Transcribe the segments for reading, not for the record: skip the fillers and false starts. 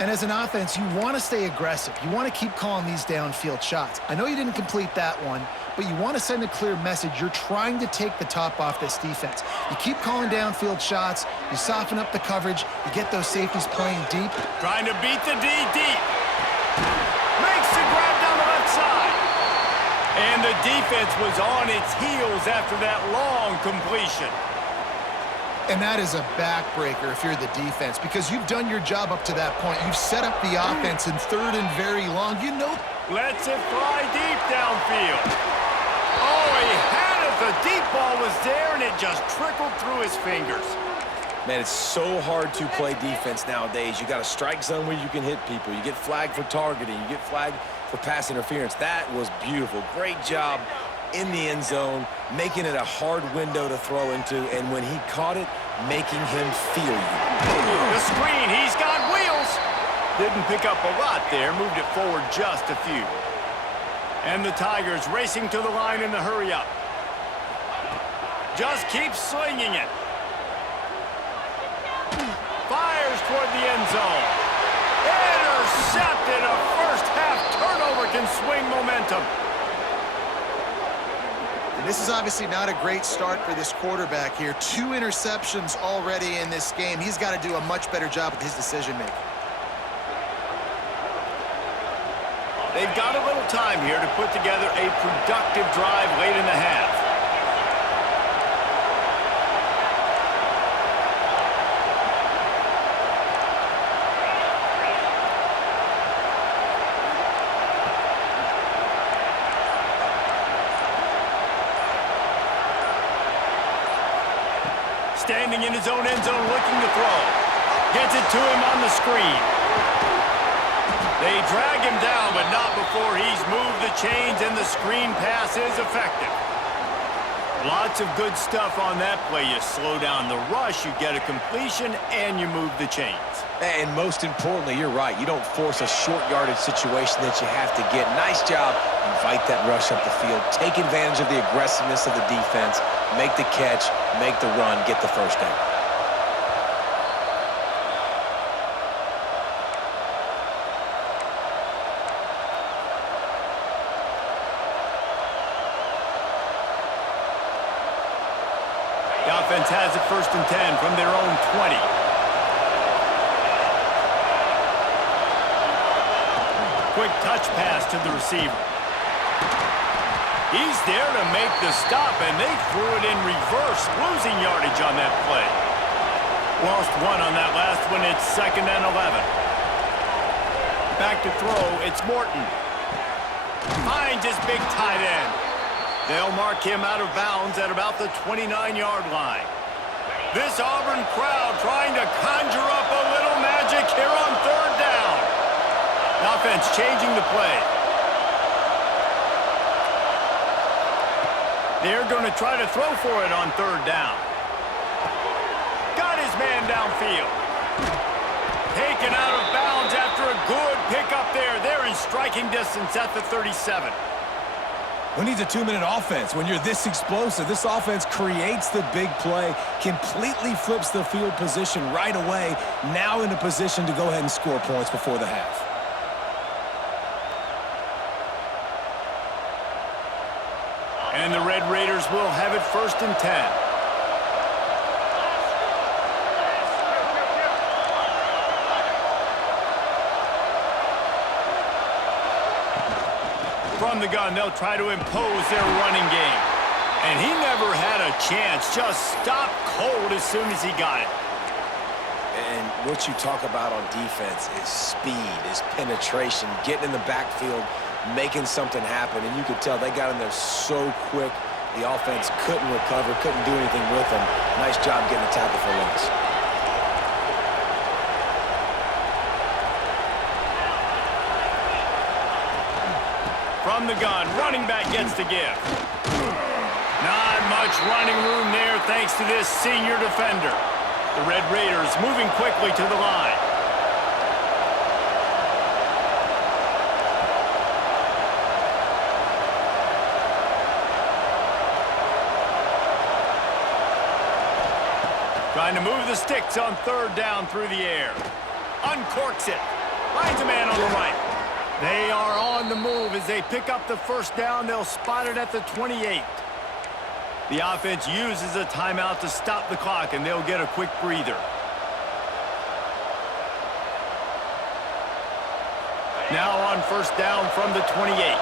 And as an offense, you want to stay aggressive. You want to keep calling these downfield shots. I know you didn't complete that one, but you want to send a clear message. You're trying to take the top off this defense. You keep calling downfield shots. You soften up the coverage. You get those safeties playing deep. Trying to beat the D deep. Makes the grab down the left side. And the defense was on its heels after that long completion. And that is a backbreaker if you're the defense, because you've done your job up to that point. You've set up the offense in third and very long. You know. Lets it fly deep downfield. Oh, he had it. The deep ball was there, and it just trickled through his fingers. Man, it's so hard to play defense nowadays. You got a strike zone where you can hit people. You get flagged for targeting. You get flagged for pass interference. That was beautiful. Great job in the end zone, making it a hard window to throw into, and when he caught it, making him feel you. The screen, he's got wheels. Didn't pick up a lot there, moved it forward just a few. And the Tigers racing to the line in the hurry-up. Just keeps slinging it. Fires toward the end zone. Intercepted. A first-half turnover can swing momentum. And this is obviously not a great start for this quarterback here. 2 interceptions already in this game. He's got to do a much better job with his decision-making. They've got a little time here to put together a productive drive late in the half. Standing in his own end zone, looking to throw. Gets it to him on the screen. They drag him down, but not before he's moved the chains, and the screen pass is effective. Lots of good stuff on that play. You slow down the rush, you get a completion, and you move the chains. And most importantly, you're right. You don't force a short yardage situation that you have to get. Nice job. Invite that rush up the field. Take advantage of the aggressiveness of the defense. Make the catch, make the run, get the first down. The offense has it 1st and 10 from their own 20. Quick touch pass to the receiver. He's there to make the stop, and they threw it in reverse, losing yardage on that play. Lost 1 on that last one. It's 2nd and 11. Back to throw. It's Morton. Finds his big tight end. They'll mark him out of bounds at about the 29-yard line. This Auburn crowd trying to conjure up a little magic here on 3rd down. The offense changing the play. They're going to try to throw for it on 3rd down. Got his man downfield. Taken out of bounds after a good pickup there. They're in striking distance at the 37. Who needs a 2-minute offense? When you're this explosive, this offense creates the big play, completely flips the field position right away, now in a position to go ahead and score points before the half. And the Red Raiders will have it 1st and 10. From the gun, they'll try to impose their running game. And he never had a chance. Just stopped cold as soon as he got it. And what you talk about on defense is speed, is penetration, getting in the backfield, making something happen. And you could tell they got in there so quick, the offense couldn't recover, couldn't do anything with them. Nice job getting a tackle for loss. From the gun, running back gets to give. Not much running room there thanks to this senior defender. The Red Raiders moving quickly to the line. Trying to move the sticks on 3rd down through the air. Uncorks it. Finds a man on the right. They are on the move as they pick up the first down. They'll spot it at the 28. The offense uses a timeout to stop the clock, and they'll get a quick breather. Now on first down from the 28.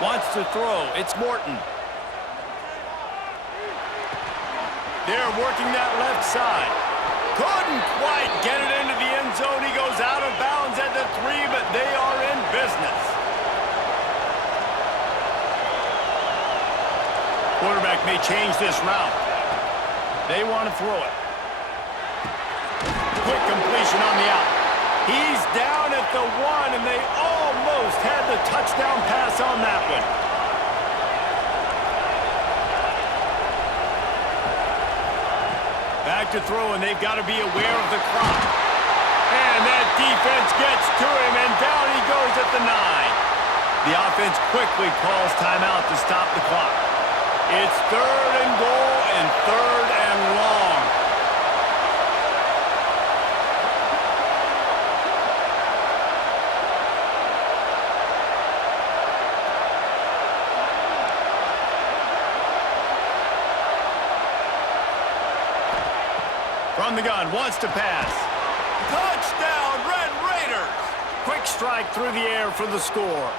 Wants to throw. It's Morton. They're working that left side. Couldn't quite get it into the end zone. He goes out of bounds at the 3, but they are in business. Quarterback may change this route. They want to throw it. Quick completion on the out. He's down at the 1, and they almost had the touchdown pass on that one. Back to throw, and they've got to be aware of the clock. And that defense gets to him, and down he goes at the 9. The offense quickly calls timeout to stop the clock. It's 3rd and goal and 3rd and long. From the gun, wants to pass. Touchdown, Red Raiders! Quick strike through the air for the score.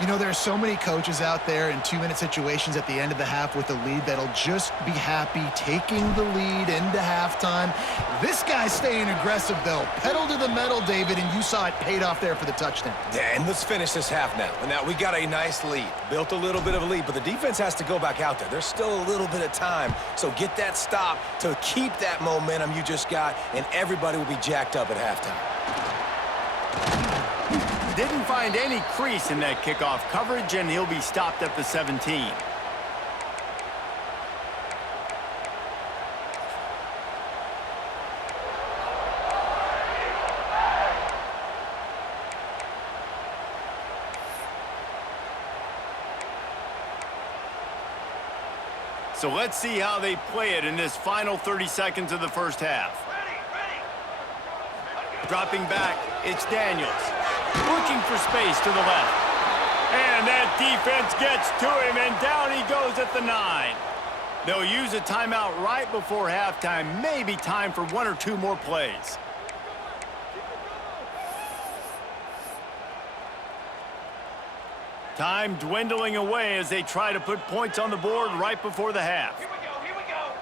You know, there are so many coaches out there in 2-minute situations at the end of the half with a lead that'll just be happy taking the lead into halftime. This guy's staying aggressive, though. Pedal to the metal, David, and you saw it paid off there for the touchdown. Yeah, and let's finish this half now. Now, we got a nice lead. Built a little bit of a lead, but the defense has to go back out there. There's still a little bit of time. So get that stop to keep that momentum you just got, and everybody will be jacked up at halftime. Didn't find any crease in that kickoff coverage, and he'll be stopped at the 17. So let's see how they play it in this final 30 seconds of the first half. Dropping back, it's Daniels. Looking for space to the left. And that defense gets to him, and down he goes at the 9. They'll use a timeout right before halftime. Maybe time for 1 or 2 more plays. Time dwindling away as they try to put points on the board right before the half. Here we go.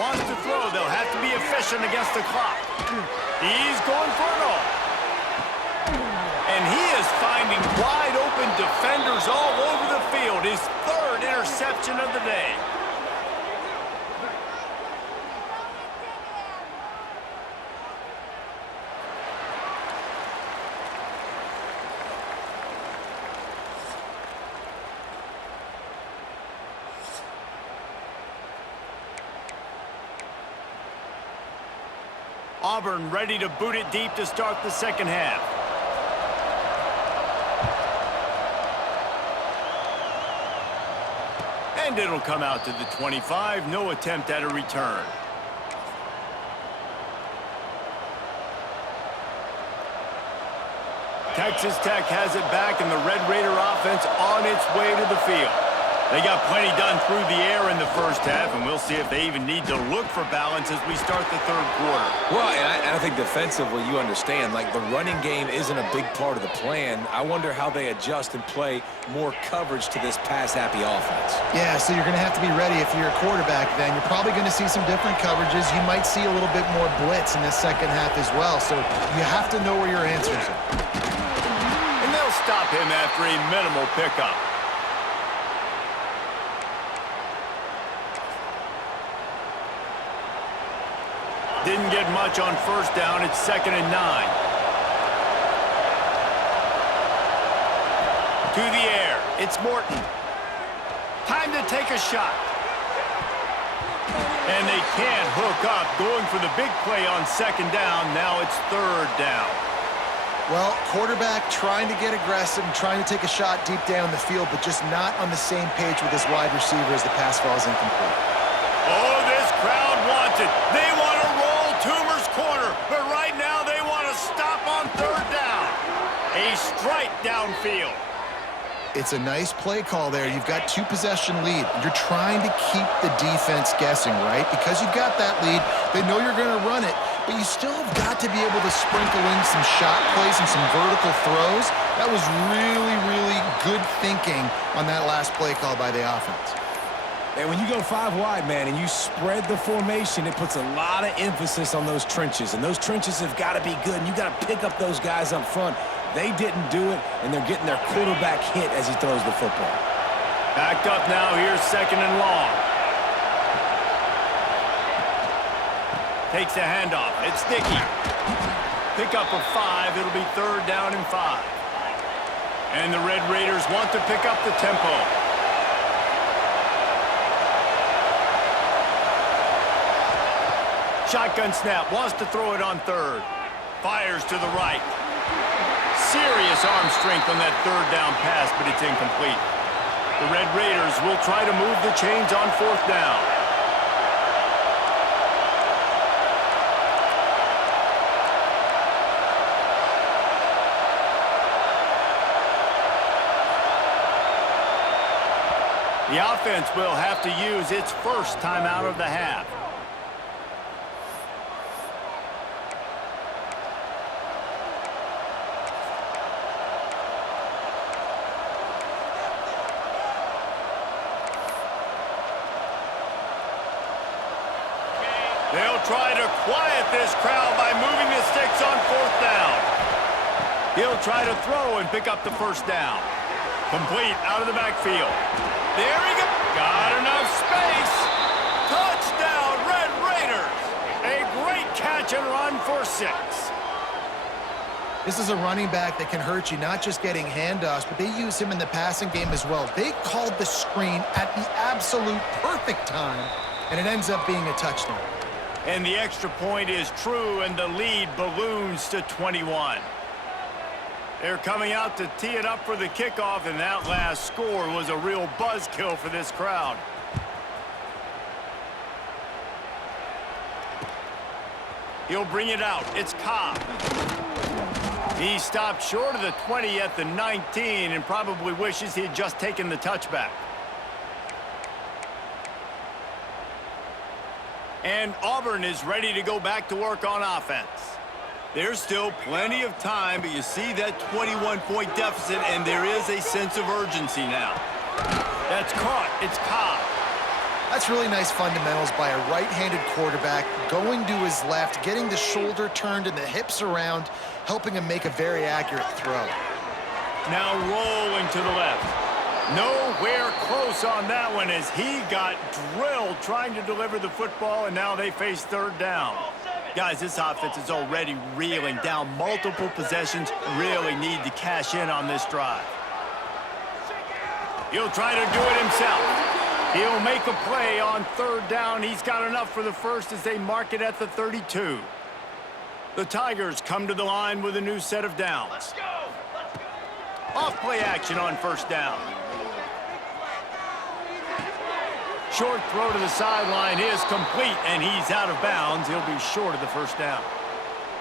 Wants to throw. They'll have to be efficient against the clock. He's going for it all. And he is finding wide open defenders all over the field. His 3rd interception of the day. Auburn ready to boot it deep to start the second half. And it'll come out to the 25. No attempt at a return. Texas Tech has it back, and the Red Raider offense on its way to the field. They got plenty done through the air in the first half, and we'll see if they even need to look for balance as we start the 3rd quarter. Well, and I think defensively, you understand, like the running game isn't a big part of the plan. I wonder how they adjust and play more coverage to this pass-happy offense. Yeah, so you're going to have to be ready if you're a quarterback then. You're probably going to see some different coverages. You might see a little bit more blitz in this second half as well, so you have to know where your answers are. And they'll stop him after a minimal pickup. Didn't get much on first down. It's 2nd and 9. To the air. It's Morton. Time to take a shot. And they can't hook up. Going for the big play on 2nd down. Now it's 3rd down. Well, quarterback trying to get aggressive and trying to take a shot deep down the field, but just not on the same page with his wide receiver as the pass falls incomplete. Oh, this crowd wants it. They want to roll Toomer's corner, but right now they want to stop on third down. A strike downfield. It's a nice play call there. You've got 2-possession lead. You're trying to keep the defense guessing, right? Because you've got that lead, they know you're going to run it, but you still have got to be able to sprinkle in some shot plays and some vertical throws. That was really, really good thinking on that last play call by the offense. And when you go 5 wide, man, and you spread the formation, it puts a lot of emphasis on those trenches. And those trenches have got to be good, and you got to pick up those guys up front. They didn't do it, and they're getting their quarterback hit as he throws the football. Backed up now, here's 2nd and long. Takes the handoff. It's Dickey. Pick up of 5. It'll be 3rd down and 5. And the Red Raiders want to pick up the tempo. Shotgun snap. Wants to throw it on 3rd. Fires to the right. Serious arm strength on that 3rd down pass, but it's incomplete. The Red Raiders will try to move the chains on 4th down. The offense will have to use its first timeout of the half. They'll try to quiet this crowd by moving the sticks on 4th down. He'll try to throw and pick up the 1st down. Complete out of the backfield. There he goes. Got enough space. Touchdown, Red Raiders. A great catch and run for 6. This is a running back that can hurt you, not just getting handoffs, but they use him in the passing game as well. They called the screen at the absolute perfect time, and it ends up being a touchdown. And the extra point is true, and the lead balloons to 21. They're coming out to tee it up for the kickoff, and that last score was a real buzzkill for this crowd. He'll bring it out. It's Cobb. He stopped short of the 20 at the 19 and probably wishes he had just taken the touchback. And Auburn is ready to go back to work on offense. There's still plenty of time, but you see that 21-point deficit, and there is a sense of urgency now. That's caught. It's Cobb. That's really nice fundamentals by a right-handed quarterback, going to his left, getting the shoulder turned and the hips around, helping him make a very accurate throw. Now rolling to the left. Nowhere close on that one as he got drilled trying to deliver the football, and now they face 3rd down. Guys, this offense is already reeling down multiple possessions. Really need to cash in on this drive. He'll try to do it himself. He'll make a play on 3rd down. He's got enough for the 1st as they mark it at the 32. The Tigers come to the line with a new set of downs. Off play action on 1st down. Short throw to the sideline is complete, and he's out of bounds. He'll be short of the 1st down.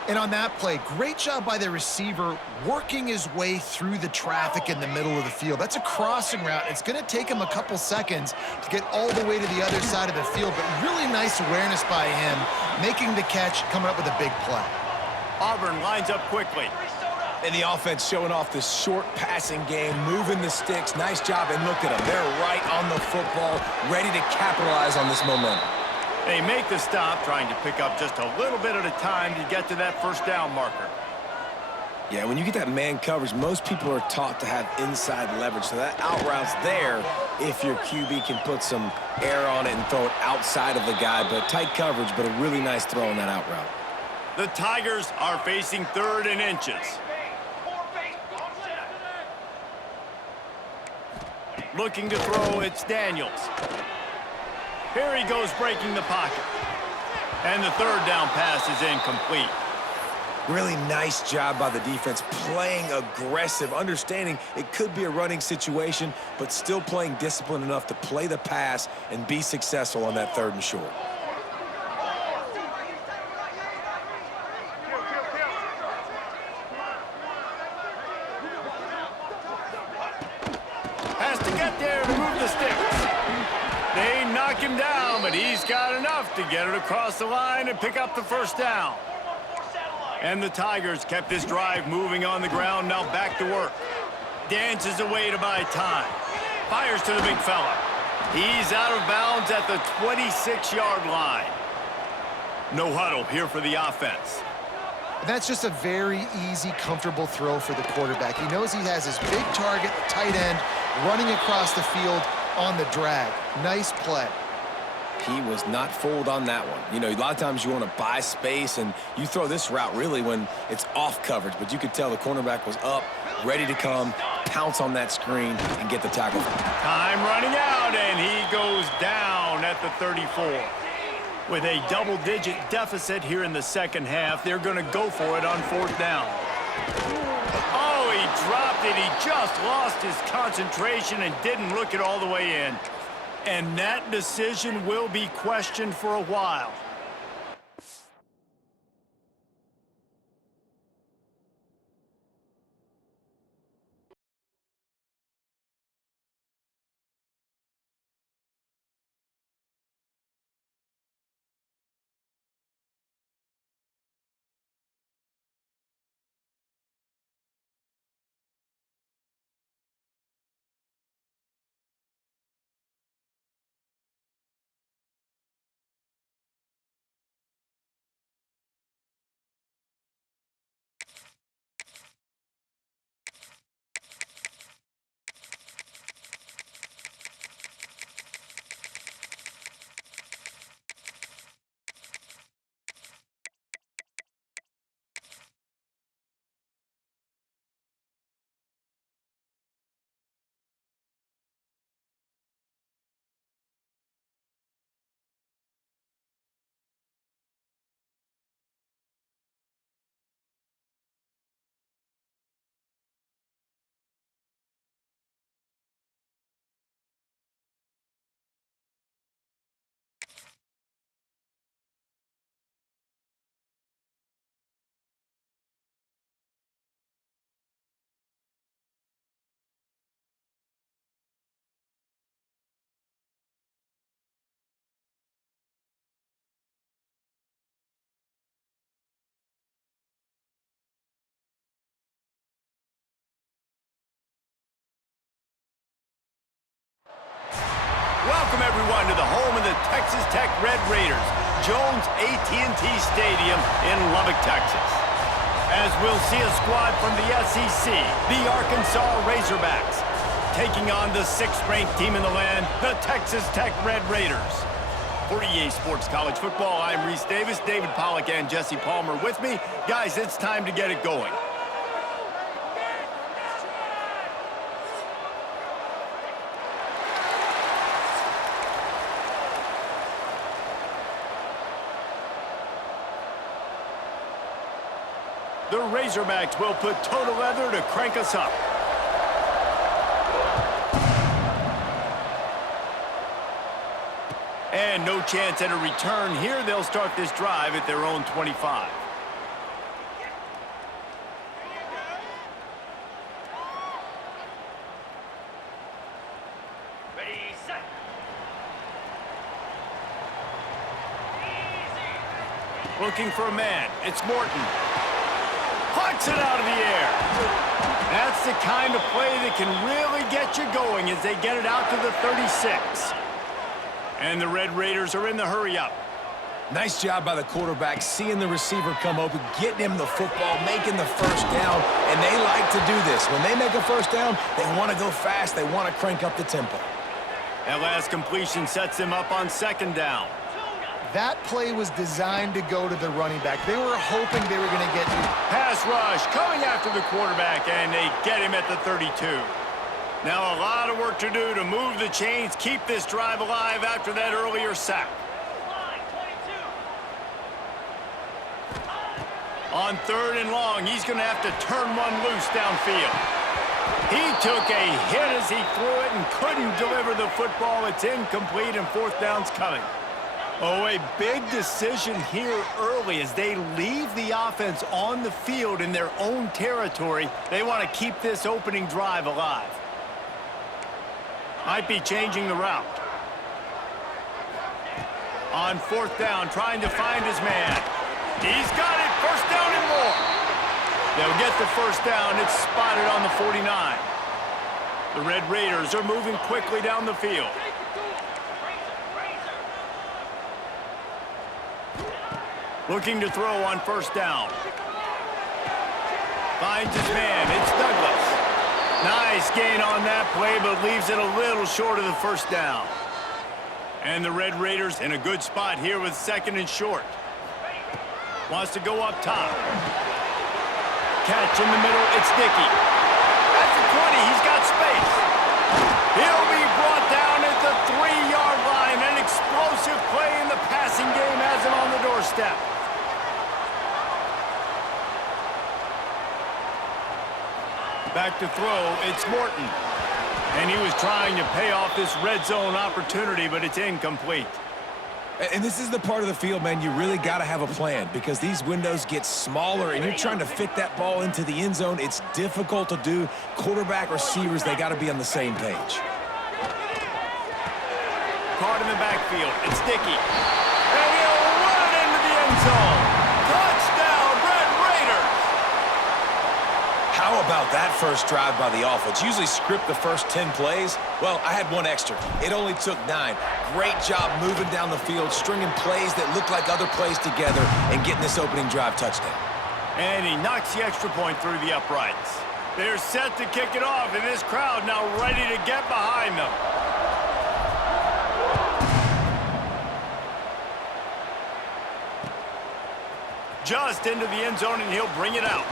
And on that play, great job by the receiver working his way through the traffic in the middle of the field. That's a crossing route. It's going to take him a couple seconds to get all the way to the other side of the field, but really nice awareness by him, making the catch, coming up with a big play. Auburn lines up quickly. And the offense showing off the short passing game, moving the sticks. Nice job, and look at them. They're right on the football, ready to capitalize on this momentum. They make the stop, trying to pick up just a little bit at a time to get to that 1st down marker. Yeah, when you get that man coverage, most people are taught to have inside leverage. So that out route's there if your QB can put some air on it and throw it outside of the guy. But tight coverage, but a really nice throw on that out route. The Tigers are facing 3rd and inches. Looking to throw, it's Daniels. Here he goes breaking the pocket. And the 3rd down pass is incomplete. Really nice job by the defense, playing aggressive, understanding it could be a running situation, but still playing disciplined enough to play the pass and be successful on that 3rd and short. Has to get there to move the sticks. They knock him down, but he's got enough to get it across the line and pick up the 1st down. And the Tigers kept this drive moving on the ground, now back to work. Dances away to buy time. Fires to the big fella. He's out of bounds at the 26-yard line. No huddle here for the offense. That's just a very easy, comfortable throw for the quarterback. He knows he has his big target, the tight end, running across the field on the drag. Nice play. He was not fooled on that one. You know, a lot of times you want to buy space, and you throw this route really when it's off coverage, but you could tell the cornerback was up, ready to come, pounce on that screen, and get the tackle. Time running out, and he goes down at the 34. With a double-digit deficit here in the 2nd half, they're going to go for it on 4th down. Oh, he dropped it. He just lost his concentration and didn't look it all the way in. And that decision will be questioned for a while. Welcome, everyone, to the home of the Texas Tech Red Raiders, Jones AT&T Stadium in Lubbock, Texas. As we'll see a squad from the SEC, the Arkansas Razorbacks, taking on the 6th-ranked team in the land, the Texas Tech Red Raiders. For EA Sports College Football, I'm Reese Davis, David Pollack, and Jesse Palmer with me. Guys, it's time to get it going. The Razorbacks will put total leather to crank us up. And no chance at a return here. They'll start this drive at their own 25. Ready, set. Looking for a man. It's Morton. Puts it out of the air. That's the kind of play that can really get you going as they get it out to the 36. And the Red Raiders are in the hurry-up. Nice job by the quarterback, seeing the receiver come open, getting him the football, making the 1st down, and they like to do this. When they make a 1st down, they want to go fast, they want to crank up the tempo. That last completion sets him up on 2nd down. That play was designed to go to the running back. They were hoping they were going to get... Pass rush coming after the quarterback, and they get him at the 32. Now a lot of work to do to move the chains, keep this drive alive after that earlier sack. On 3rd and long, he's going to have to turn one loose downfield. He took a hit as he threw it and couldn't deliver the football. It's incomplete, and 4th down's coming. Oh, a big decision here early as they leave the offense on the field in their own territory. They want to keep this opening drive alive. Might be changing the route. On 4th down, trying to find his man. He's got it, 1st down and more. They'll get the 1st down. It's spotted on the 49. The Red Raiders are moving quickly down the field. Looking to throw on 1st down. Finds his man. It's Douglas. Nice gain on that play, but leaves it a little short of the 1st down. And the Red Raiders in a good spot here with 2nd and short. Wants to go up top. Catch in the middle. It's Dickey. At the 20, he's got space. He'll be brought down at the 3-yard line. An explosive play in the passing game has him on the doorstep. Back to throw, it's Morton. And he was trying to pay off this red zone opportunity, but it's incomplete. And this is the part of the field, man, you really got to have a plan because these windows get smaller and you're trying to fit that ball into the end zone. It's difficult to do. Quarterback, receivers, they got to be on the same page. Caught in the backfield. It's Dickey. And he'll run it into the end zone. Touchdown, Red Raiders! How about that first drive by the offense? Usually script the first 10 plays. Well, I had one extra. It only took 9. Great job moving down the field, stringing plays that look like other plays together, and getting this opening drive touchdown. And he knocks the extra point through the uprights. They're set to kick it off, and this crowd now ready to get behind them. Just into the end zone, and he'll bring it out.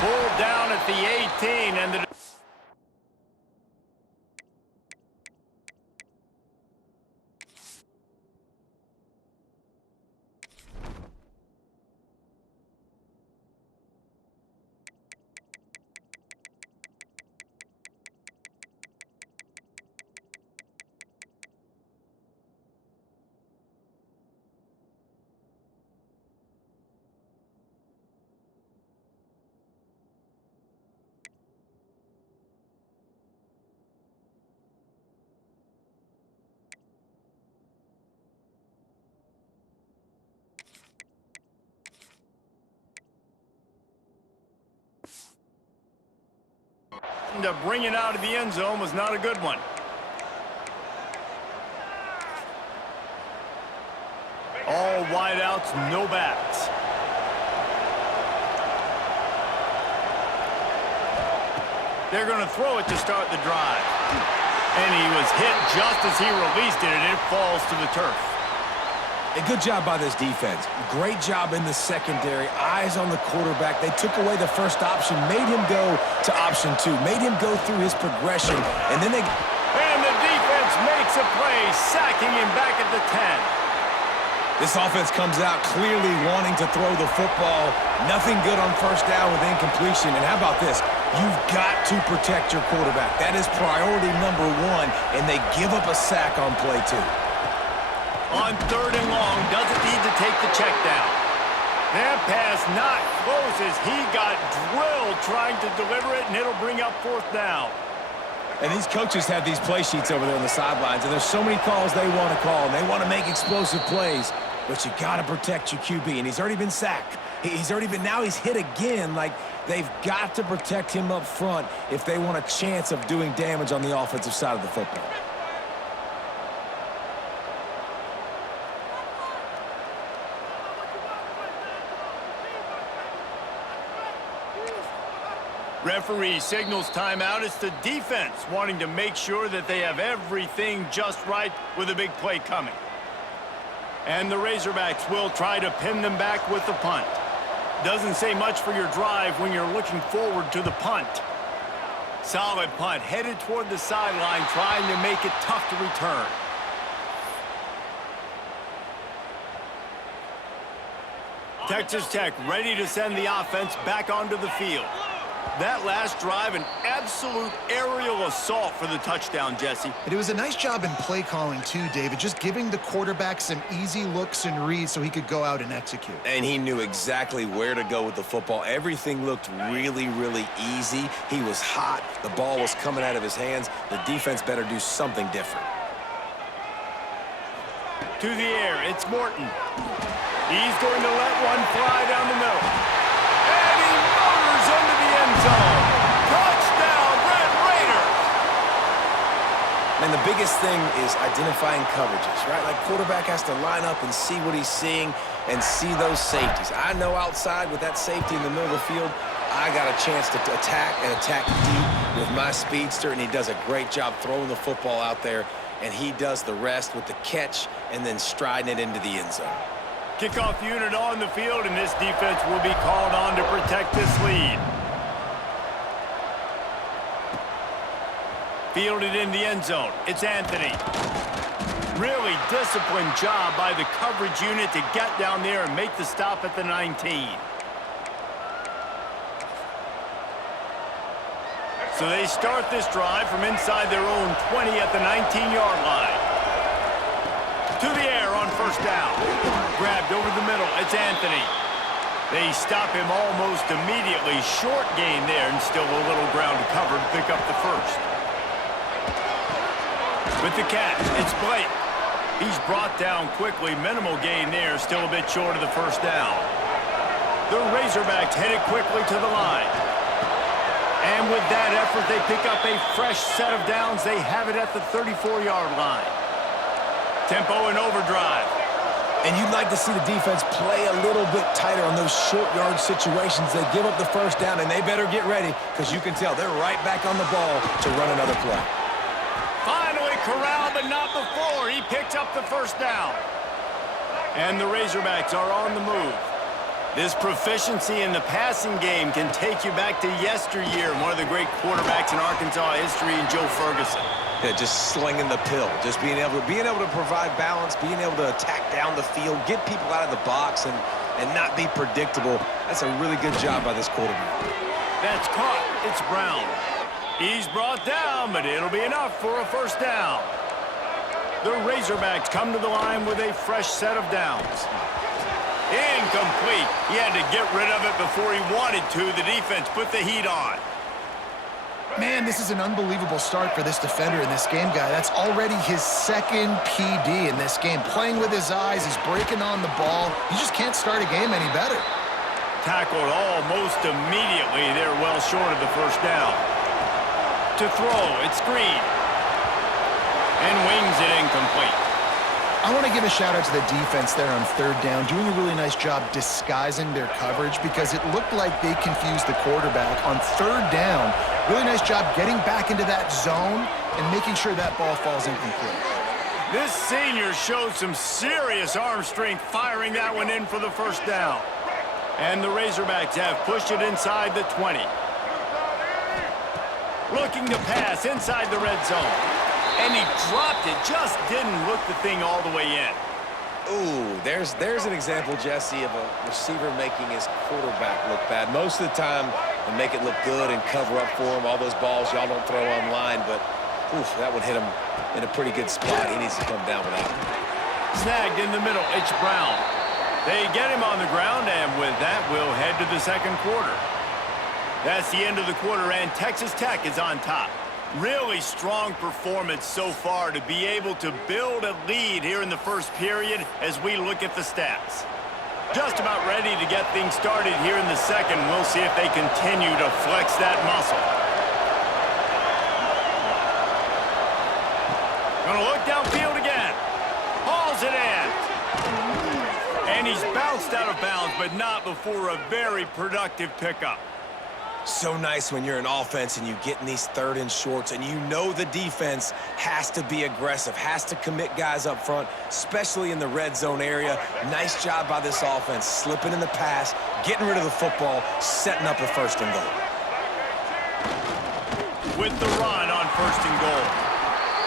Pulled down at the 18, and the to bring it out of the end zone was not a good one. All wideouts, no backs. They're going to throw it to start the drive. And he was hit just as he released it, and it falls to the turf. A good job by this defense. Great job in the secondary. Eyes on the quarterback. They took away the first option, made him go to option 2, made him go through his progression, and then they... And the defense makes a play, sacking him back at the 10. This offense comes out clearly wanting to throw the football. Nothing good on 1st down with incompletion. And how about this? You've got to protect your quarterback. That is priority number 1, and they give up a sack on play 2. On 3rd and long, doesn't need to take the check down. That pass not close as he got drilled trying to deliver it, and it'll bring up 4th down. And these coaches have these play sheets over there on the sidelines, and there's so many calls they want to call, and they want to make explosive plays, but you got to protect your QB, and he's already been sacked. Now he's hit again. Like, they've got to protect him up front if they want a chance of doing damage on the offensive side of the football. Referee signals timeout. It's the defense wanting to make sure that they have everything just right with a big play coming. And the Razorbacks will try to pin them back with the punt. Doesn't say much for your drive when you're looking forward to the punt. Solid punt, headed toward the sideline, trying to make it tough to return. Texas Tech ready to send the offense back onto the field. That last drive, an absolute aerial assault for the touchdown, Jesse. And it was a nice job in play calling too, David, just giving the quarterback some easy looks and reads so he could go out and execute. And he knew exactly where to go with the football. Everything looked really, really easy. He was hot. The ball was coming out of his hands. The defense better do something different. To the air, it's Morton. He's going to let one fly down the middle. And he motors into the end zone. Touchdown, Red Raiders! And the biggest thing is identifying coverages, right? Like, quarterback has to line up and see what he's seeing and see those safeties. I know outside with that safety in the middle of the field, I got a chance to attack and attack deep with my speedster, and he does a great job throwing the football out there, and he does the rest with the catch and then striding it into the end zone. Kickoff unit on the field, and this defense will be called on to protect this lead. Fielded in the end zone. It's Anthony. Really disciplined job by the coverage unit to get down there and make the stop at the 19. So they start this drive from inside their own 20 at the 19-yard line. To the air on first down. Grabbed over the middle. It's Anthony. They stop him almost immediately. Short gain there, and still a little ground to cover to pick up the first. With the catch, it's Blake. He's brought down quickly. Minimal gain there, still a bit short of the first down. The Razorbacks headed quickly to the line. And with that effort, they pick up a fresh set of downs. They have it at the 34-yard line. Tempo and overdrive. And you'd like to see the defense play a little bit tighter on those short yard situations. They give up the first down, and they better get ready because you can tell they're right back on the ball to run another play. Finally corralled, but not before. He picked up the first down. And the Razorbacks are on the move. This proficiency in the passing game can take you back to yesteryear, one of the great quarterbacks in Arkansas history, in Joe Ferguson. Yeah, just slinging the pill, just being able to provide balance, being able to attack down the field, get people out of the box, and not be predictable. That's a really good job by this quarterback. That's caught. It's Brown. He's brought down, but it'll be enough for a first down. The Razorbacks come to the line with a fresh set of downs. Incomplete. He had to get rid of it before he wanted to. The defense put the heat on. Man, this is an unbelievable start for this defender in this game, guy. That's already his second PD in this game. Playing with his eyes, he's breaking on the ball. You just can't start a game any better. Tackled almost immediately. They're well short of the first down. To throw, it's Green. And wings it incomplete. I want to give a shout-out to the defense there on third down, doing a really nice job disguising their coverage because it looked like they confused the quarterback on third down. Really nice job getting back into that zone and making sure that ball falls incomplete. This senior showed some serious arm strength firing that one in for the first down. And the Razorbacks have pushed it inside the 20. Looking to pass inside the red zone. And he dropped it, just didn't look the thing all the way in. Ooh, there's an example, Jesse, of a receiver making his quarterback look bad. Most of the time, they make it look good and cover up for him. All those balls y'all don't throw online, but oof, that would hit him in a pretty good spot. He needs to come down with that. Snagged in the middle, it's Brown. They get him on the ground, and with that, we'll head to the second quarter. That's the end of the quarter, and Texas Tech is on top. Really strong performance so far to be able to build a lead here in the first period as we look at the stats. Just about ready to get things started here in the second. We'll see if they continue to flex that muscle. Gonna look downfield again. Hauls it in. And he's bounced out of bounds, but not before a very productive pickup. So nice when you're an offense and you get in these third and shorts and you know the defense has to be aggressive, has to commit guys up front, especially in the red zone area. Nice job by this offense, slipping in the pass, getting rid of the football, setting up the first and goal. With the run on first and goal.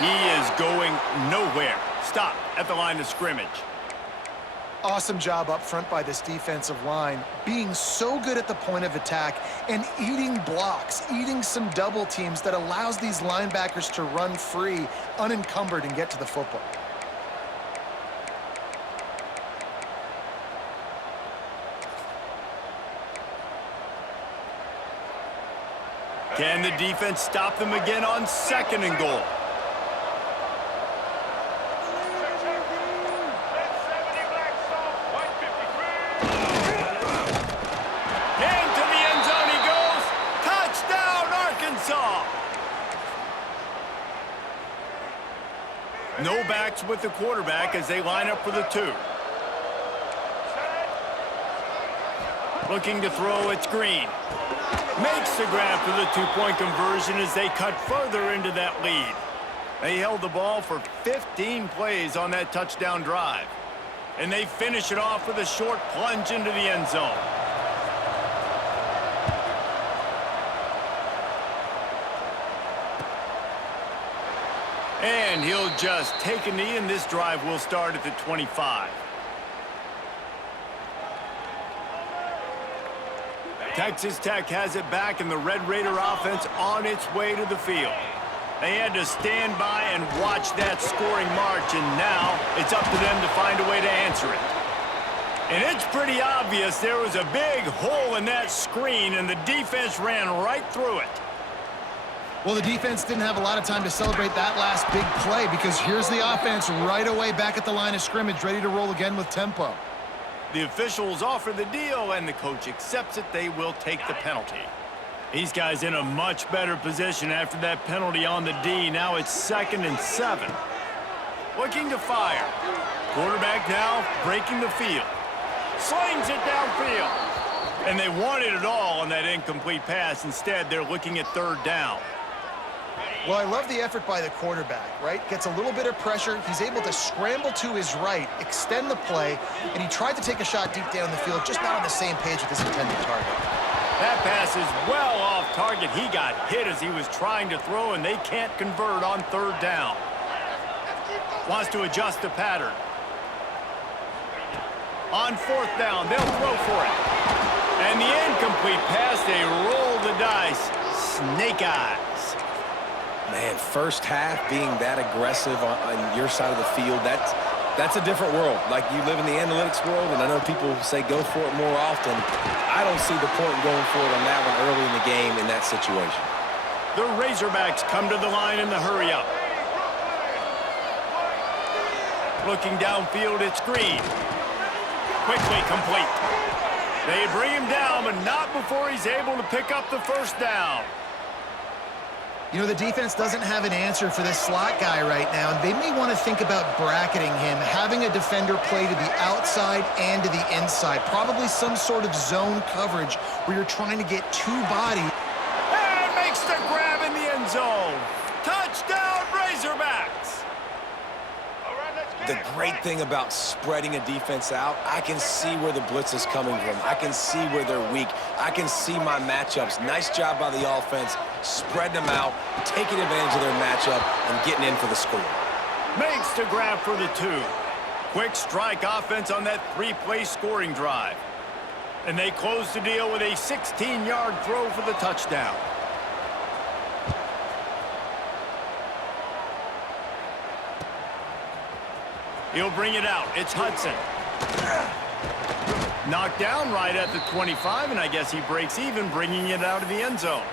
He is going nowhere. Stop at the line of scrimmage. Awesome job up front by this defensive line, being so good at the point of attack and eating blocks, eating some double teams that allows these linebackers to run free, unencumbered, and get to the football. Can the defense stop them again on 2nd and goal? Into the end zone he goes. Touchdown, Arkansas! No backs with the quarterback as they line up for the 2. Looking to throw, it's Green. Makes the grab for the 2-point conversion as they cut further into that lead. They held the ball for 15 plays on that touchdown drive. And they finish it off with a short plunge into the end zone. And he'll just take a knee, and this drive will start at the 25. Texas Tech has it back, and the Red Raider offense on its way to the field. They had to stand by and watch that scoring march, and now it's up to them to find a way to answer it. And it's pretty obvious there was a big hole in that screen, and the defense ran right through it. Well, the defense didn't have a lot of time to celebrate that last big play because here's the offense right away back at the line of scrimmage, ready to roll again with tempo. The officials offer the deal, and the coach accepts it. They will take the penalty. These guys in a much better position after that penalty on the D. Now it's 2nd and 7. Looking to fire. Quarterback now breaking the field. Slings it downfield. And they wanted it all on that incomplete pass. Instead, they're looking at 3rd down. Well, I love the effort by the quarterback, right? Gets a little bit of pressure. He's able to scramble to his right, extend the play, and he tried to take a shot deep down the field, just not on the same page with his intended target. That pass is well off target. He got hit as he was trying to throw, and they can't convert on 3rd down. Wants to adjust the pattern. On 4th down, they'll throw for it. And the incomplete pass, they roll the dice. Snake eyes. Man, first half being that aggressive on your side of the field, that's a different world. Like, you live in the analytics world, and I know people say go for it more often. I don't see the point in going for it on that one early in the game in that situation. The Razorbacks come to the line in the hurry up. Looking downfield, it's Green. Quickly complete. They bring him down, but not before he's able to pick up the 1st down. You know, the defense doesn't have an answer for this slot guy right now. They may want to think about bracketing him, having a defender play to the outside and to the inside. Probably some sort of zone coverage where you're trying to get 2 bodies. And makes the grab in the end zone. Touchdown, Razorbacks! The great thing about spreading a defense out, I can see where the blitz is coming from. I can see where they're weak. I can see my matchups. Nice job by the offense, spreading them out, taking advantage of their matchup, and getting in for the score. Makes the grab for the 2. Quick strike offense on that 3-play scoring drive. And they close the deal with a 16-yard throw for the touchdown. He'll bring it out. It's Hudson. Knocked down right at the 25, and I guess he breaks even, bringing it out of the end zone.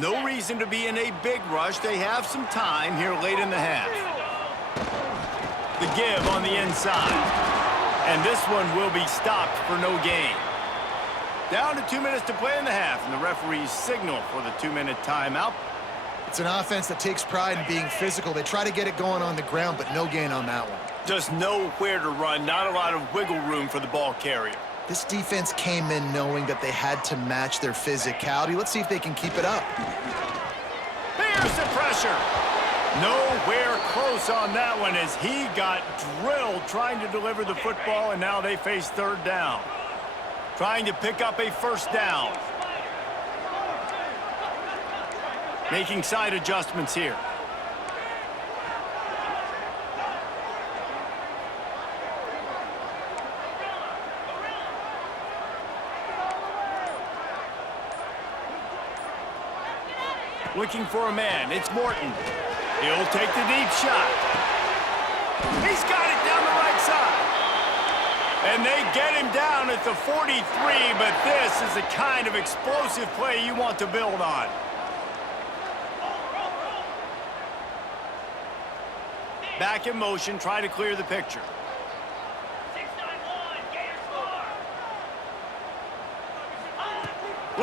No reason to be in a big rush. They have some time here late in the half. The give on the inside. And this one will be stopped for no gain. Down to 2 minutes to play in the half, and the referees signal for the 2-minute timeout. It's an offense that takes pride in being physical. They try to get it going on the ground, but no gain on that one. Just nowhere to run, not a lot of wiggle room for the ball carrier. This defense came in knowing that they had to match their physicality. Let's see if they can keep it up. Here's the pressure. Nowhere close on that one as he got drilled trying to deliver the football, and now they face third down. Trying to pick up a first down. Making side adjustments here. Looking for a man. It's Morton. He'll take the deep shot. He's got it down the right side. And they get him down at the 43, but this is the kind of explosive play you want to build on. Back in motion, try to clear the picture. 691, Gator score.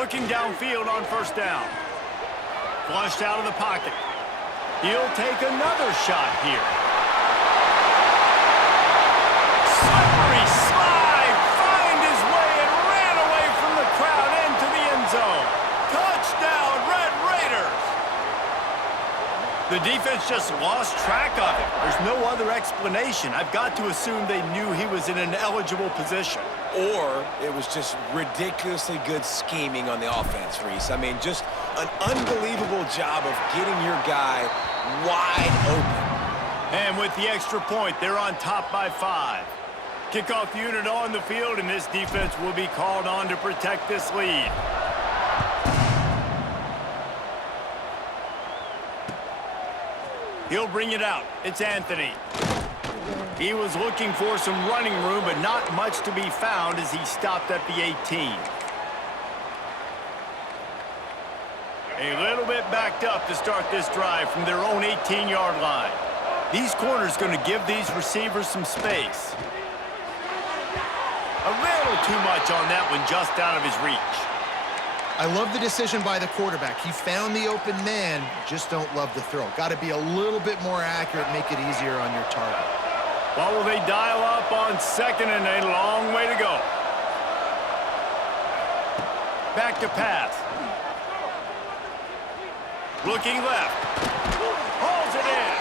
Looking downfield on first down. Flushed out of the pocket. He'll take another shot here. Slippery slide, find his way and ran away from the crowd into the end zone. Touchdown, Red Raiders! The defense just lost track of him. There's no other explanation. I've got to assume they knew he was in an eligible position. Or it was just ridiculously good scheming on the offense, Reese. I mean, just an unbelievable job of getting your guy wide open. And with the extra point, they're on top by 5. Kickoff unit on the field, and this defense will be called on to protect this lead. He'll bring it out. It's Anthony. He was looking for some running room, but not much to be found as he stopped at the 18. A little bit backed up to start this drive from their own 18-yard line. These corners going to give these receivers some space. A little too much on that one, just out of his reach. I love the decision by the quarterback. He found the open man, just don't love the throw. Got to be a little bit more accurate, make it easier on your target. Well, will they dial up on second and a long way to go? Back to pass. Looking left. Hauls it in.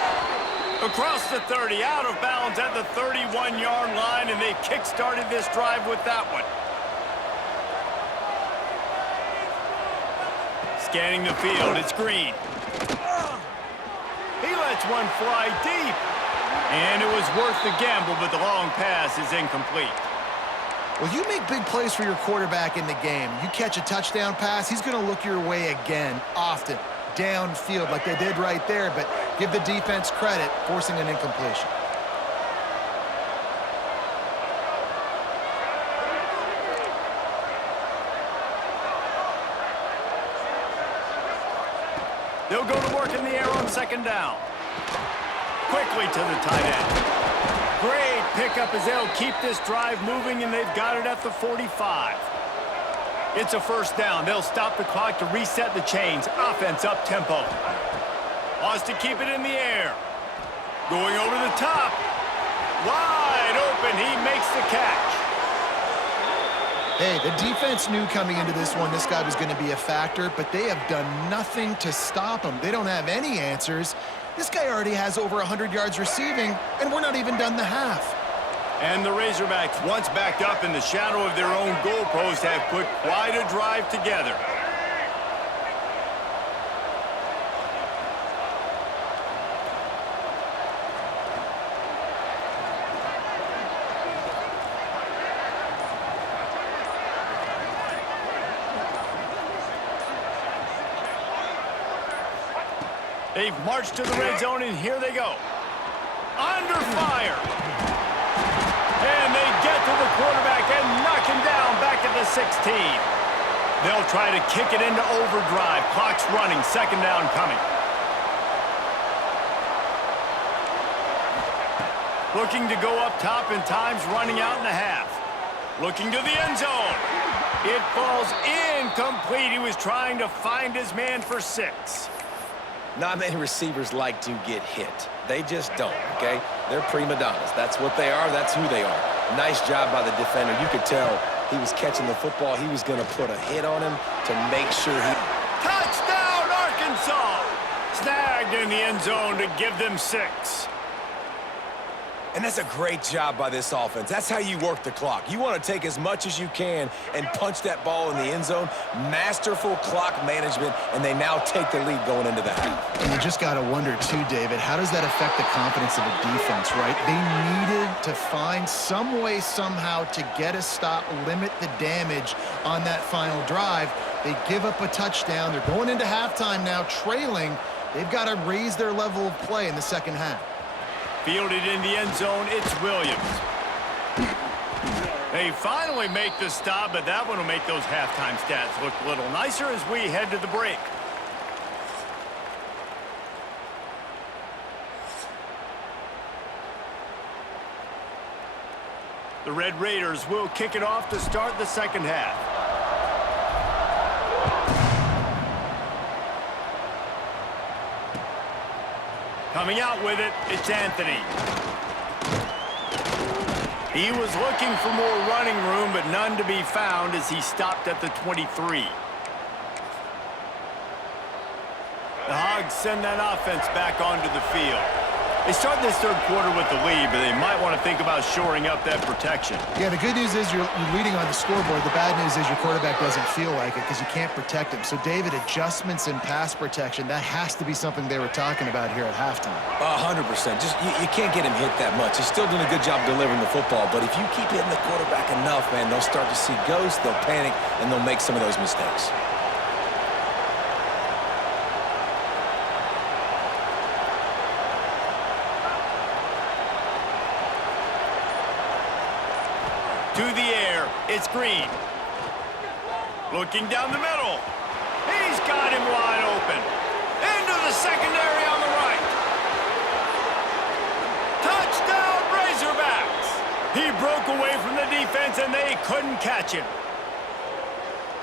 Across the 30, out of bounds at the 31-yard line, and they kick-started this drive with that one. Scanning the field, it's Green. He lets one fly deep. And it was worth the gamble, but the long pass is incomplete. Well, you make big plays for your quarterback in the game. You catch a touchdown pass, he's going to look your way again, often, downfield like they did right there, but give the defense credit, forcing an incompletion. They'll go to work in the air on second down. Quickly to the tight end. Great pickup as they'll keep this drive moving, and they've got it at the 45. It's a first down. They'll stop the clock to reset the chains. Offense up tempo. Wants to keep it in the air. Going over the top. Wide open. He makes the catch. Hey, the defense knew coming into this one this guy was going to be a factor, but they have done nothing to stop him. They don't have any answers. This guy already has over 100 yards receiving, and we're not even done the half. And the Razorbacks, once backed up in the shadow of their own goalpost, have put quite a drive together. They've marched to the red zone, and here they go. Under fire. And they get to the quarterback and knock him down back at the 16. They'll try to kick it into overdrive. Clock's running. Second down coming. Looking to go up top, and time's running out in the half. Looking to the end zone. It falls incomplete. He was trying to find his man for 6. Not many receivers like to get hit. They just don't, okay? They're prima donnas. That's what they are. That's who they are. Nice job by the defender. You could tell he was catching the football. He was going to put a hit on him to make sure he... Touchdown, Arkansas! Snap dragged in the end zone to give them 6. And that's a great job by this offense. That's how you work the clock. You want to take as much as you can and punch that ball in the end zone. Masterful clock management, and they now take the lead going into the half. And you just got to wonder, too, David, how does that affect the confidence of the defense, right? They needed to find some way, somehow, to get a stop, limit the damage on that final drive. They give up a touchdown. They're going into halftime now, trailing. They've got to raise their level of play in the second half. Fielded in the end zone, it's Williams. They finally make the stop, but that one will make those halftime stats look a little nicer as we head to the break. The Red Raiders will kick it off to start the second half. Coming out with it, it's Anthony. He was looking for more running room, but none to be found as he stopped at the 23. The Hogs send that offense back onto the field. They start this third quarter with the lead, but they might want to think about shoring up that protection. Yeah, the good news is you're leading on the scoreboard. The bad news is your quarterback doesn't feel like it because you can't protect him. So, David, adjustments in pass protection, that has to be something they were talking about here at halftime. 100%. Just you can't get him hit that much. He's still doing a good job delivering the football, but if you keep hitting the quarterback enough, man, they'll start to see ghosts, they'll panic, and they'll make some of those mistakes. To the air, it's Green. Looking down the middle. He's got him wide open. Into the secondary on the right. Touchdown, Razorbacks. He broke away from the defense, and they couldn't catch him.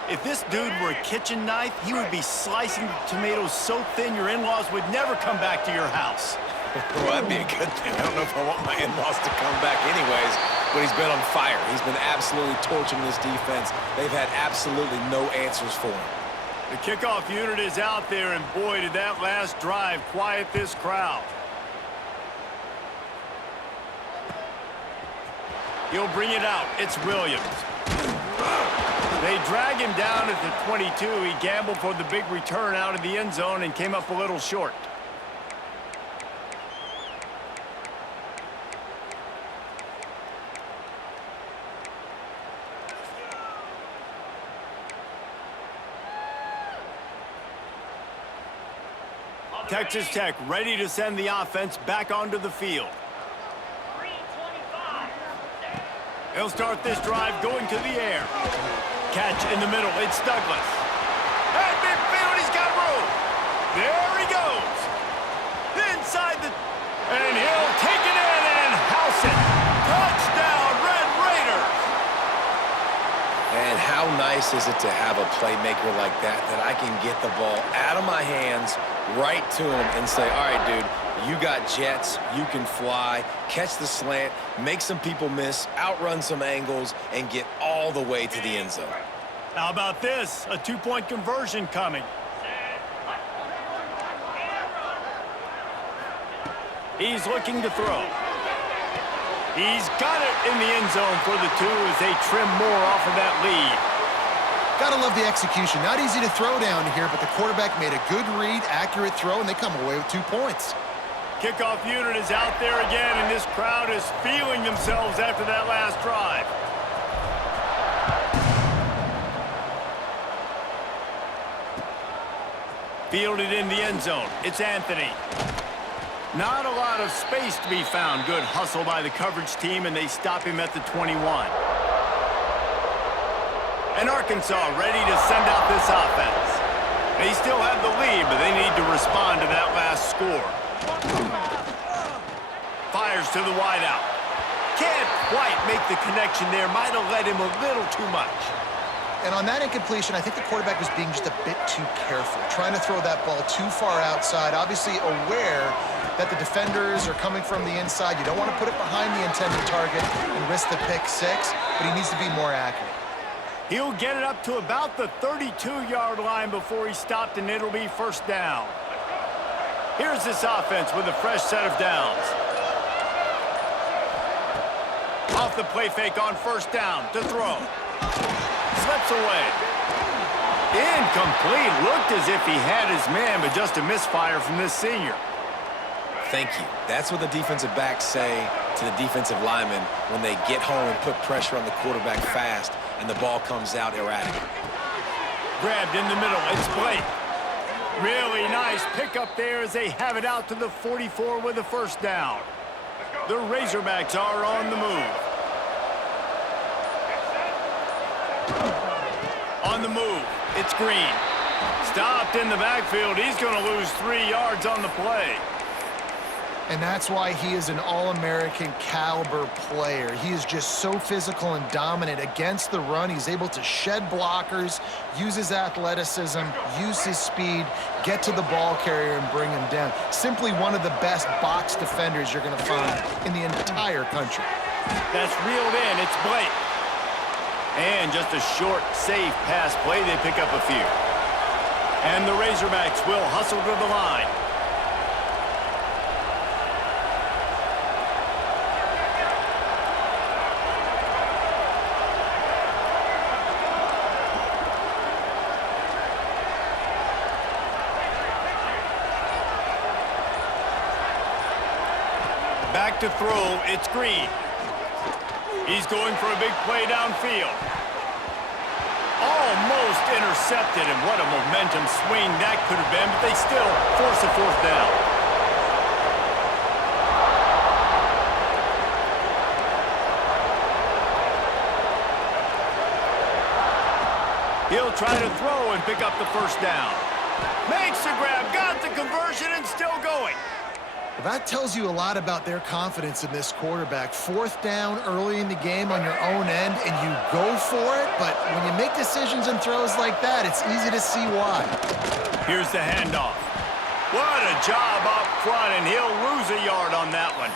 If this dude were a kitchen knife, he would be slicing tomatoes so thin your in-laws would never come back to your house. Well, that'd be a good thing. I don't know if I want my in-laws to come back anyways, but he's been on fire. He's been absolutely torching this defense. They've had absolutely no answers for him. The kickoff unit is out there, and boy, did that last drive quiet this crowd. He'll bring it out. It's Williams. They drag him down at the 22. He gambled for the big return out of the end zone and came up a little short. Texas Tech ready to send the offense back onto the field. They'll start this drive going to the air. Catch in the middle, it's Douglas. At midfield, he's got room. There he goes. Inside the... And he'll take it in and house it. Touchdown, Red Raiders. And how nice is it to have a playmaker like that I can get the ball out of my hands right to him and say, all right, dude, you got jets, you can fly, catch the slant, make some people miss, outrun some angles, and get all the way to the end zone. How about this? A two-point conversion coming. He's looking to throw. He's got it in the end zone for the 2 as they trim more off of that lead. Gotta love the execution. Not easy to throw down here, but the quarterback made a good read, accurate throw, and they come away with 2 points. Kickoff unit is out there again, and this crowd is feeling themselves after that last drive. Fielded in the end zone. It's Anthony. Not a lot of space to be found. Good hustle by the coverage team, and they stop him at the 21. And Arkansas ready to send out this offense. They still have the lead, but they need to respond to that last score. Fires to the wideout. Can't quite make the connection there. Might have led him a little too much. And on that incompletion, I think the quarterback was being just a bit too careful, trying to throw that ball too far outside, obviously aware that the defenders are coming from the inside. You don't want to put it behind the intended target and risk the pick 6, but he needs to be more accurate. He'll get it up to about the 32-yard line before he stopped, and it'll be first down. Here's this offense with a fresh set of downs. Off the play fake on first down to throw. Slips away. Incomplete. Looked as if he had his man, but just a misfire from this senior. Thank you. That's what the defensive backs say to the defensive linemen when they get home and put pressure on the quarterback fast and the ball comes out erratic. Grabbed in the middle. It's Blake. Really nice pickup there as they have it out to the 44 with a first down. The Razorbacks are on the move. On the move, it's Green. Stopped in the backfield. He's going to lose 3 yards on the play. And that's why he is an All-American caliber player. He is just so physical and dominant against the run. He's able to shed blockers, use his athleticism, use his speed, get to the ball carrier and bring him down. Simply one of the best box defenders you're going to find in the entire country. That's reeled in. It's Blake. And just a short, safe pass play. They pick up a few. And the Razorbacks will hustle to the line. Back to throw, it's Green. He's going for a big play downfield. Almost intercepted, and what a momentum swing that could have been, but they still force a fourth down. He'll try to throw and pick up the first down. Makes the grab, got the conversion, and still going. That tells you a lot about their confidence in this quarterback. Fourth down early in the game on your own end, and you go for it, but when you make decisions and throws like that, it's easy to see why. Here's the handoff. What a job up front, and he'll lose a yard on that one.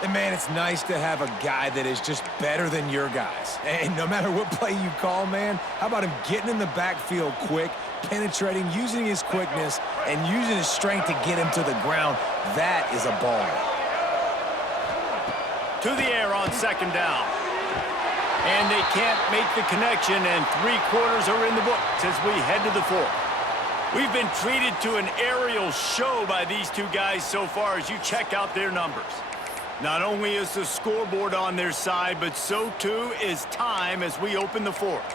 And, man, it's nice to have a guy that is just better than your guys. And no matter what play you call, man, how about him getting in the backfield quick, penetrating, using his quickness, and using his strength to get him to the ground. That is a baller. To the air on second down. And they can't make the connection, and 3 quarters are in the books as we head to the fourth. We've been treated to an aerial show by these two guys so far as you check out their numbers. Not only is the scoreboard on their side, but so too is time as we open the fourth.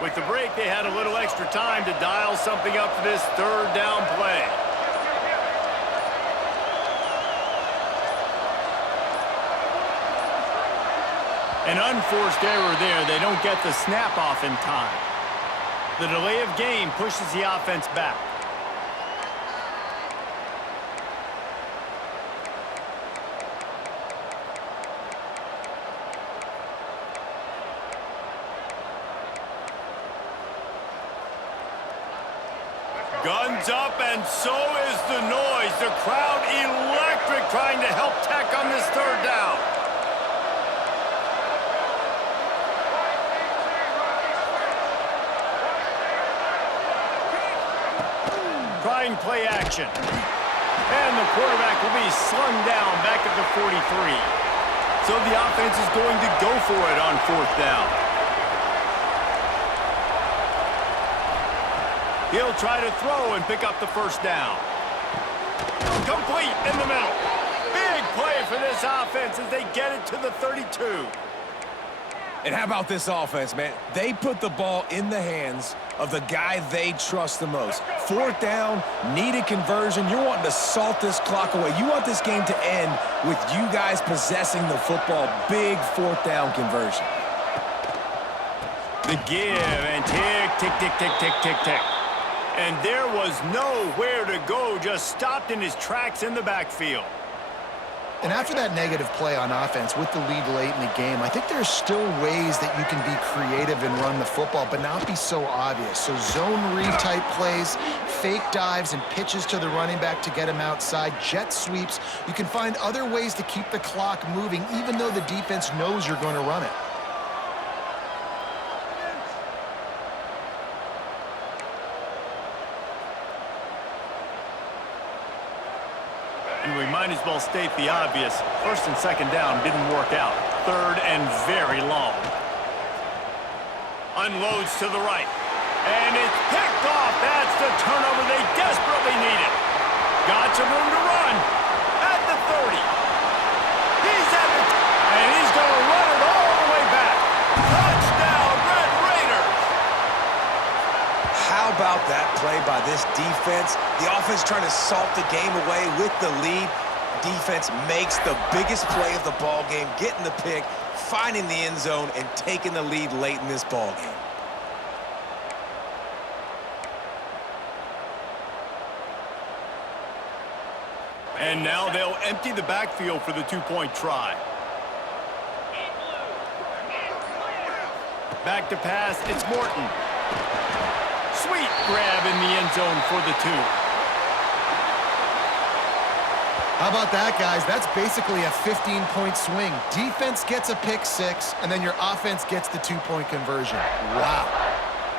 With the break, they had a little extra time to dial something up for this third down play. An unforced error there. They don't get the snap off in time. The delay of game pushes the offense back. Guns up, and so is the noise. The crowd electric, trying to help Tech on this third down. Trying play action. And the quarterback will be slung down back at the 43. So the offense is going to go for it on fourth down. He'll try to throw and pick up the first down. Complete in the middle. Big play for this offense as they get it to the 32. And how about this offense, man? They put the ball in the hands of the guy they trust the most. Fourth down, needed conversion. You're wanting to salt this clock away. You want this game to end with you guys possessing the football. Big fourth down conversion. The give and tick, tick, tick, tick, tick, tick, tick. And there was nowhere to go, just stopped in his tracks in the backfield. And after that negative play on offense with the lead late in the game, I think there's still ways that you can be creative and run the football, but not be so obvious. So zone read type plays, fake dives and pitches to the running back to get him outside, jet sweeps. You can find other ways to keep the clock moving, even though the defense knows you're going to run it. And we might as well state the obvious. First and second down didn't work out. Third and very long. Unloads to the right. And it's picked off. That's the turnover they desperately needed. Got some room to run. At the 30. He's at the... And he's going to run it all the way back. Touchdown, Red Raiders! How about that play by this defense? The offense trying to salt the game away with the lead. Defense makes the biggest play of the ball game, getting the pick, finding the end zone, and taking the lead late in this ball game. And now they'll empty the backfield for the two-point try. Back to pass, it's Morton. Sweet grab in the end zone for the 2. How about that, guys? That's basically a 15-point swing. Defense gets a pick 6, and then your offense gets the 2-point conversion. Wow.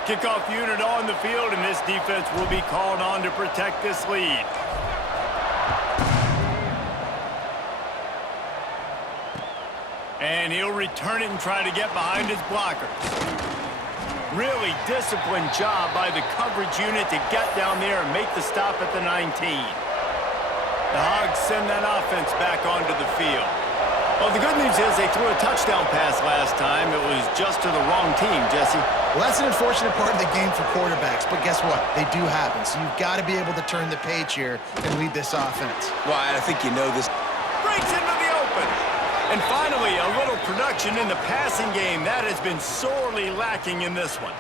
Kickoff unit on the field, and this defense will be called on to protect this lead. And he'll return it and try to get behind his blockers. Really disciplined job by the coverage unit to get down there and make the stop at the 19. The Hogs send that offense back onto the field. Well, the good news is they threw a touchdown pass last time. It was just to the wrong team, Jesse. Well, that's an unfortunate part of the game for quarterbacks, but guess what? They do happen, so you've got to be able to turn the page here and lead this offense. Well, I think you know this. Breaks into the open. And finally, a little production in the passing game. That has been sorely lacking in this one.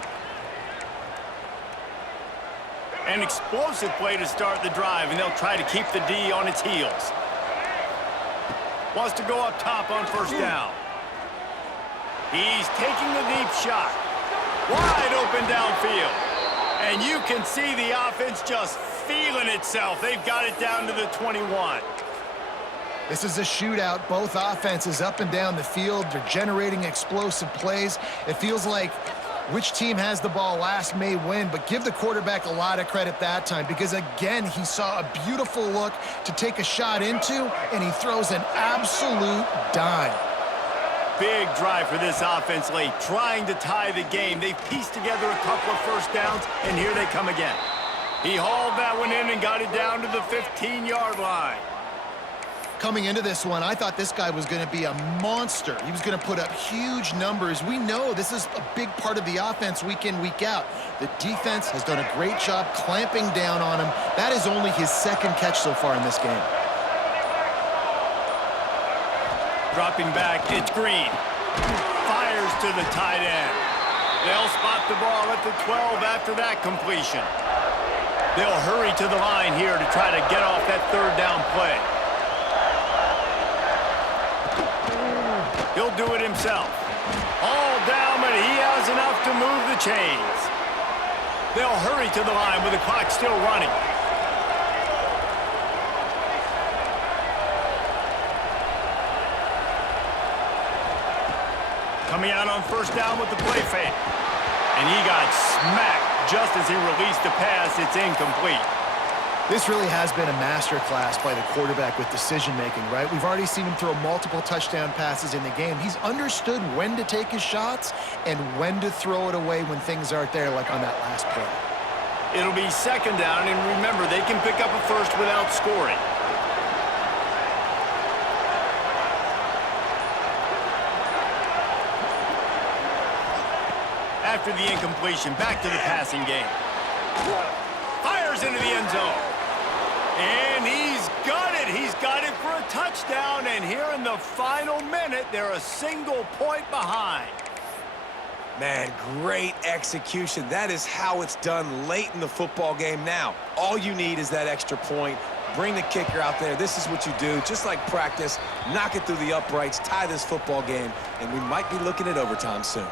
An explosive play to start the drive, and they'll try to keep the D on its heels. Wants to go up top on first down. He's taking the deep shot. Wide open downfield. And you can see the offense just feeling itself. They've got it down to the 21. This is a shootout. Both offenses up and down the field. They're generating explosive plays. It feels like which team has the ball last may win, but give the quarterback a lot of credit that time because, again, he saw a beautiful look to take a shot into, and he throws an absolute dime. Big drive for this offense late, trying to tie the game. They've pieced together a couple of first downs, and here they come again. He hauled that one in and got it down to the 15-yard line. Coming into this one, I thought this guy was going to be a monster. He was going to put up huge numbers. We know this is a big part of the offense week in, week out. The defense has done a great job clamping down on him. That is only his second catch so far in this game. Dropping back, it's Green. Fires to the tight end. They'll spot the ball at the 12 after that completion. They'll hurry to the line here to try to get off that third down play. He'll do it himself. All down, but he has enough to move the chains. They'll hurry to the line with the clock still running. Coming out on first down with the play fake. And he got smacked just as he released the pass. It's incomplete. This really has been a masterclass by the quarterback with decision-making, right? We've already seen him throw multiple touchdown passes in the game. He's understood when to take his shots and when to throw it away when things aren't there, like on that last play. It'll be second down, and remember, they can pick up a first without scoring. After the incompletion, back to the passing game. Fires into the end zone. And he's got it. He's got it for a touchdown. And here in the final minute, they're a single point behind. Man, great execution. That is how it's done late in the football game now. All you need is that extra point. Bring the kicker out there. This is what you do. Just like practice, knock it through the uprights, tie this football game, and we might be looking at overtime soon.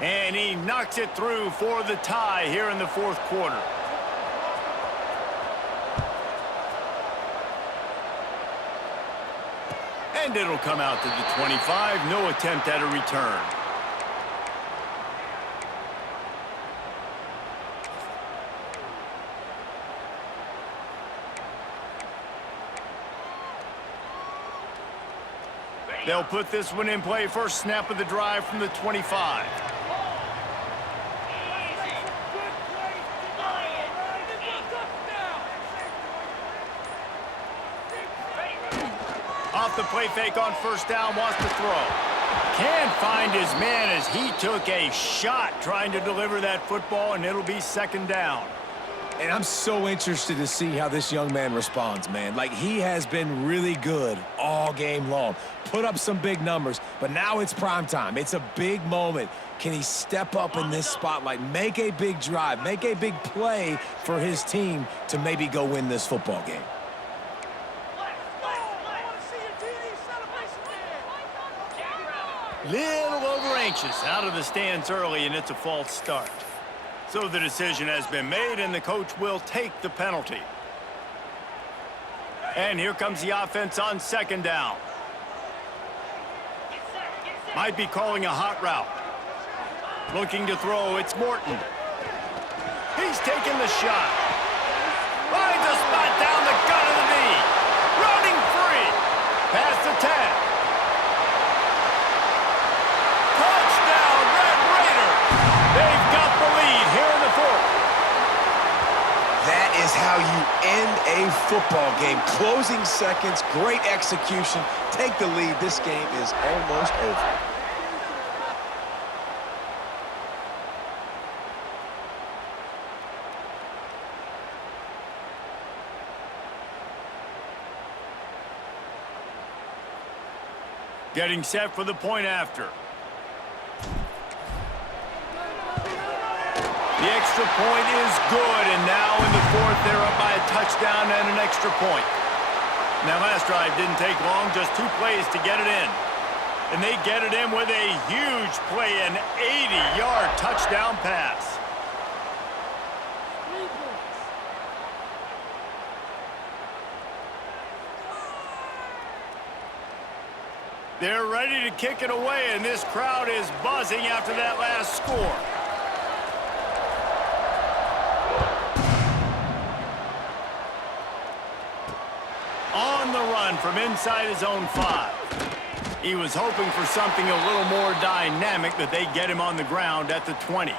And he knocks it through for the tie here in the fourth quarter. And it'll come out to the 25. No attempt at a return. They'll put this one in play. First snap of the drive from the 25. Off the play fake on first down, wants to throw. Can't find his man as he took a shot trying to deliver that football, and it'll be second down. And I'm so interested to see how this young man responds, man. Like, he has been really good all game long. Put up some big numbers, but now it's prime time. It's a big moment. Can he step up in this spotlight, make a big drive, make a big play for his team to maybe go win this football game? Little over anxious out of the stands early, and it's a false start. So the decision has been made, and the coach will take the penalty. And here comes the offense on second down. Might be calling a hot route. Looking to throw, it's Morton. He's taking the shot. Finds a spot down the gut of the knee. Running free. Past the 10. Touchdown, Red Raiders. They've got the lead here in the fourth. That is how you end a football game. Closing seconds, great execution. Take the lead. This game is almost over. Getting set for the point after. The extra point is good, and now in the fourth, they're up by a touchdown and an extra point. Now, last drive didn't take long, just 2 plays to get it in. And they get it in with a huge play, an 80-yard touchdown pass. They're ready to kick it away, and this crowd is buzzing after that last score. On the run from inside his own 5. He was hoping for something a little more dynamic, but they get him on the ground at the 20.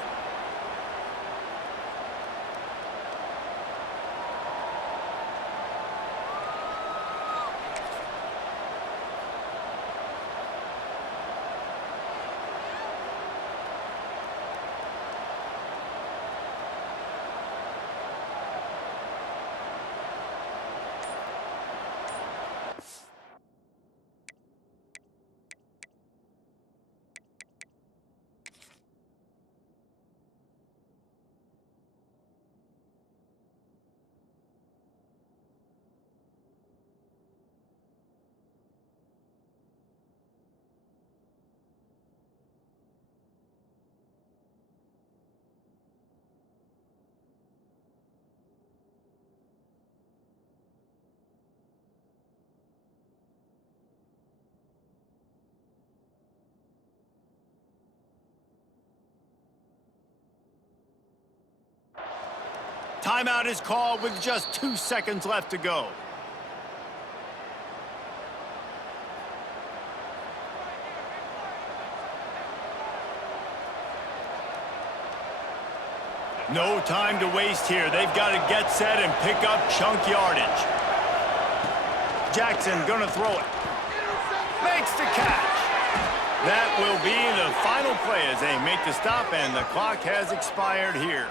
Timeout is called with just 2 seconds left to go. No time to waste here. They've got to get set and pick up chunk yardage. Jackson gonna throw it. Makes the catch. That will be the final play as they make the stop, and the clock has expired here.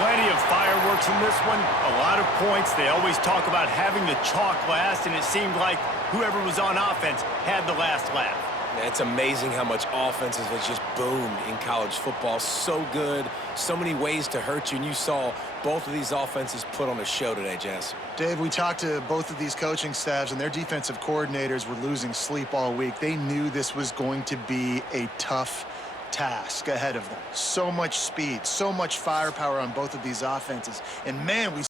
Plenty of fireworks in this one, a lot of points. They always talk about having the chalk last, and it seemed like whoever was on offense had the last laugh. Yeah, it's amazing how much offenses has just boomed in college football. So good, so many ways to hurt you, and you saw both of these offenses put on a show today, Jess. Dave, we talked to both of these coaching staffs, and their defensive coordinators were losing sleep all week. They knew this was going to be a tough task ahead of them. So much speed, so much firepower on both of these offenses. And, man, we